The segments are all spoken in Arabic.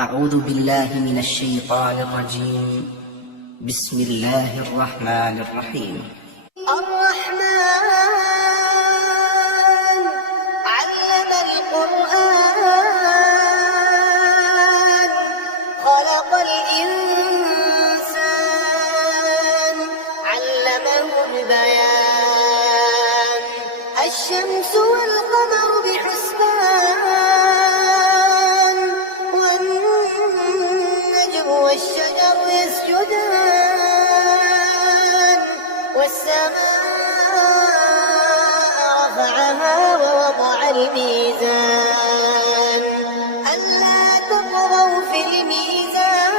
أعوذ بالله من الشيطان الرجيم. بسم الله الرحمن الرحيم. الرحمن علم القرآن خلق الإنسان علمه البيان الشمس والقمر بحسبان والنجم والشجر يسجدان والسماء رفعها ووضع الميزان ألا تطغوا في الميزان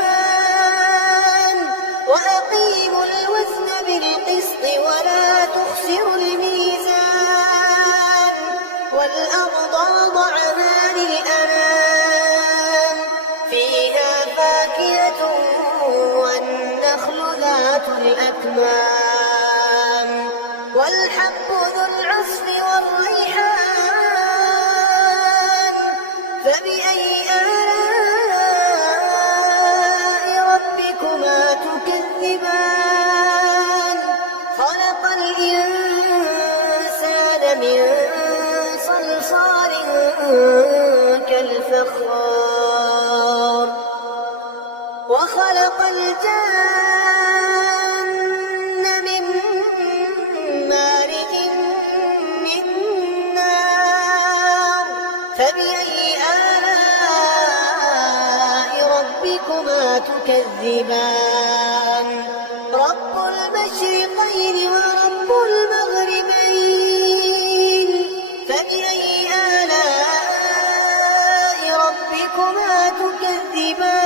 وأقيموا الوزن بالقسط ولا تخسروا الميزان والأرض وضعها للأنام فيها فاكهة والنخل ذات الأكمام والحب ذو العصف والريحان فبأي آلاء ربكما تكذبان خلق الإنسان من صلصال كالفخار وخلق الجن من مارج من نار فبأي آلاء ربكما تكذبان رب المشرقين ورب المغربين فبأي آلاء ربكما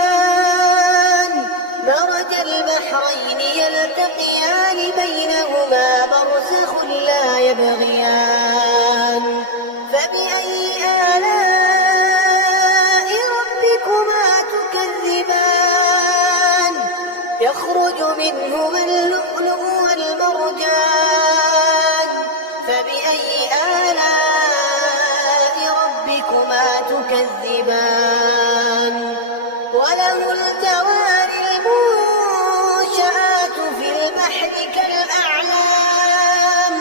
تكذبان مرج البحرين يلتقيان بينهما برزخ لا يبغيان فبأي آلاء ربكما تكذبان يخرج منهما اللؤلؤ والمرجان فبأي آلاء ربكما تكذبان وله الجوار المنشآت في البحر كالأعلام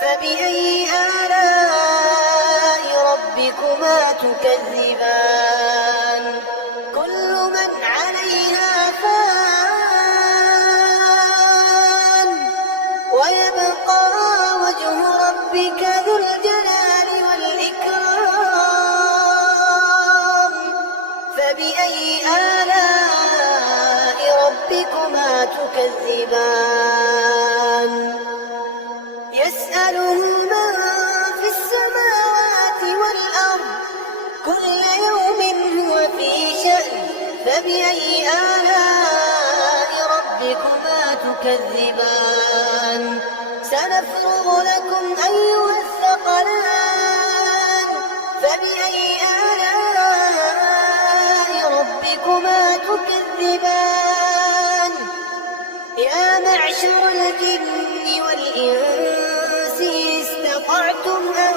فبأي آلاء ربكما تكذبان كل من عليها فان ويبقى وجه ربك ذو الجلال والإكرام فبأي آلاء ربكما تكذبان يسأله من في السماوات والأرض كل يوم هو في شأن فبأي آلاء ربكما تكذبان سنفرغ لكم أيها الثقلان فبأي آلاء ربكما تكذبان يا معشر الجن والإنس استطعتم أن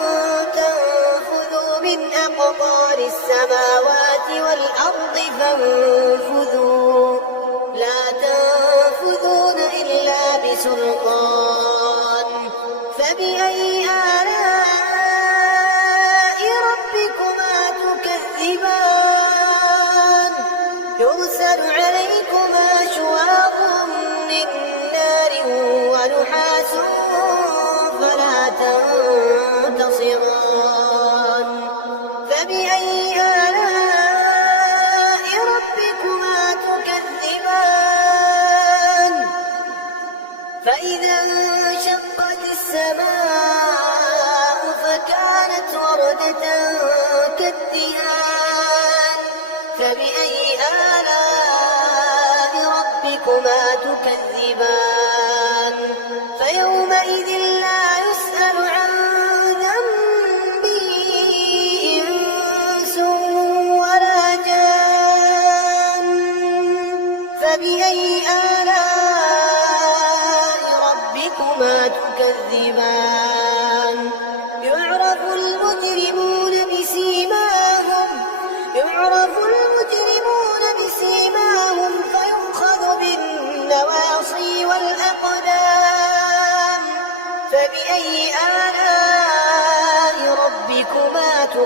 تنفذوا من أقطار السماوات والأرض فانفذوا لا تنفذون إلا بسلطان فبأي آلاء ربكما تكذبان يرسل عليكما شواظ من نار ونحاس فلا تنتصران فبأي آلاء ربكما تكذبان فإذا انشقت السماء فكانت وردة كالدهان فبأي آلاء ربكما تكذبان فيومئذ لا يسأل عن ذنبه إنس ولا جان فبأي آلاء ربكما تكذبان يعرف المجرمون بسيماهم يعرف المجرمون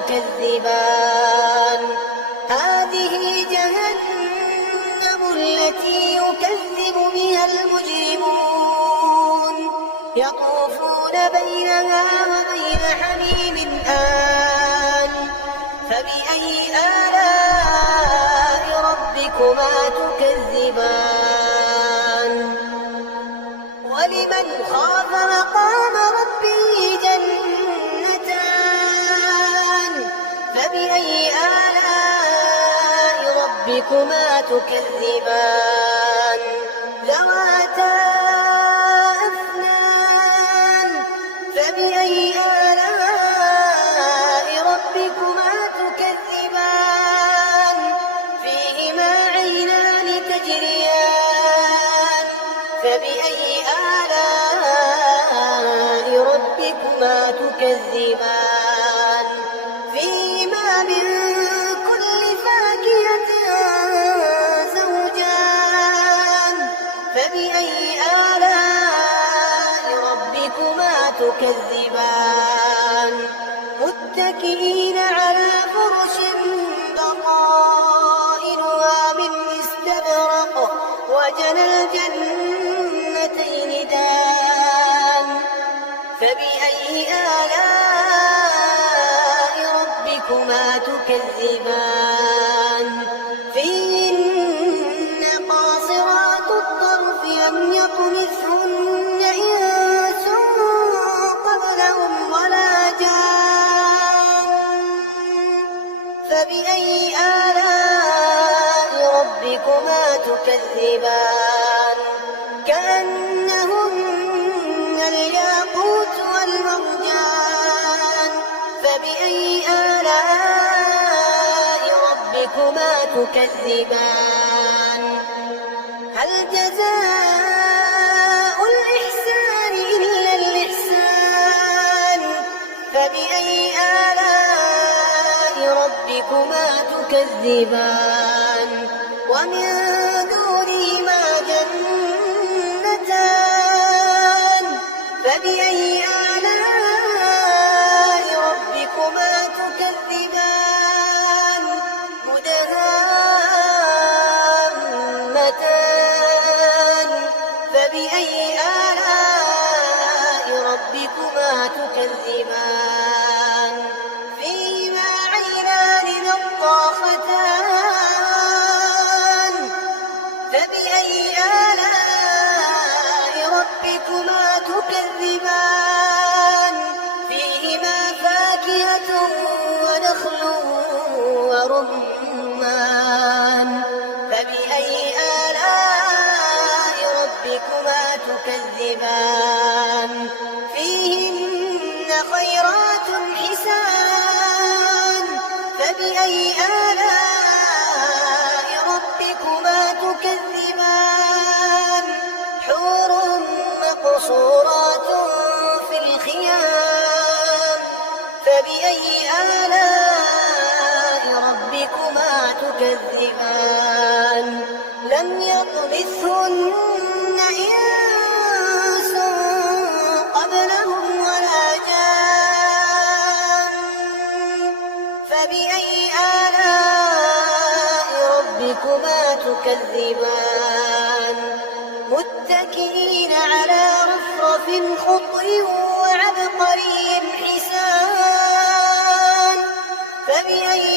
تكذبان هذه جهنم التي يكذب بها المجرمون يطوفون بينها وبين حميم آن فبأي آلاء ربكما تكذبان ولمن خاف مقام ربه جنتان فبأي آلاء ربكما تكذبان ذواتا أفنان فبأي آلاء ربكما تكذبان فيهما عينان تجريان فبأي آلاء ربكما تكذبان فيهما من كل فاكهة زوجان فبأي آلاء ربكما تكذبان متكئين على فرش بطائنها من استبرق وجنى الجنتين دان فبأي آلاء ربكما تكذبان فيهن قاصرات الطرف لم يطمثهن إنس قبلهم ولا جان فبأي آلاء ربكما تكذبان كأنهن الياقوت والمرجان فبأي آلاء ربكما تكذبان هل جزاء الإحسان إلا الإحسان فبأي آلاء ربكما تكذبان ومن دونهما جنتان فبأي آلاء ربكما تكذبان مدهامتان فبأي آلاء ربكما تكذبان فيهما عينان نضاختان فبأي آلاء ربكما تكذبان فيهما فاكهة ونخل ورمان فبأي آلاء ربكما تكذبان فيهن خيرات حسان فبأي آلاء ربكما تكذبان حور مقصورات في الخيام فبأي آلاء ربكما تكذبان لم يطمثهن إنس قبلهم ولا جان فبأي آلاء ربكما تكذبان متكئين على رفرف خضر وعبقري حسان فبأي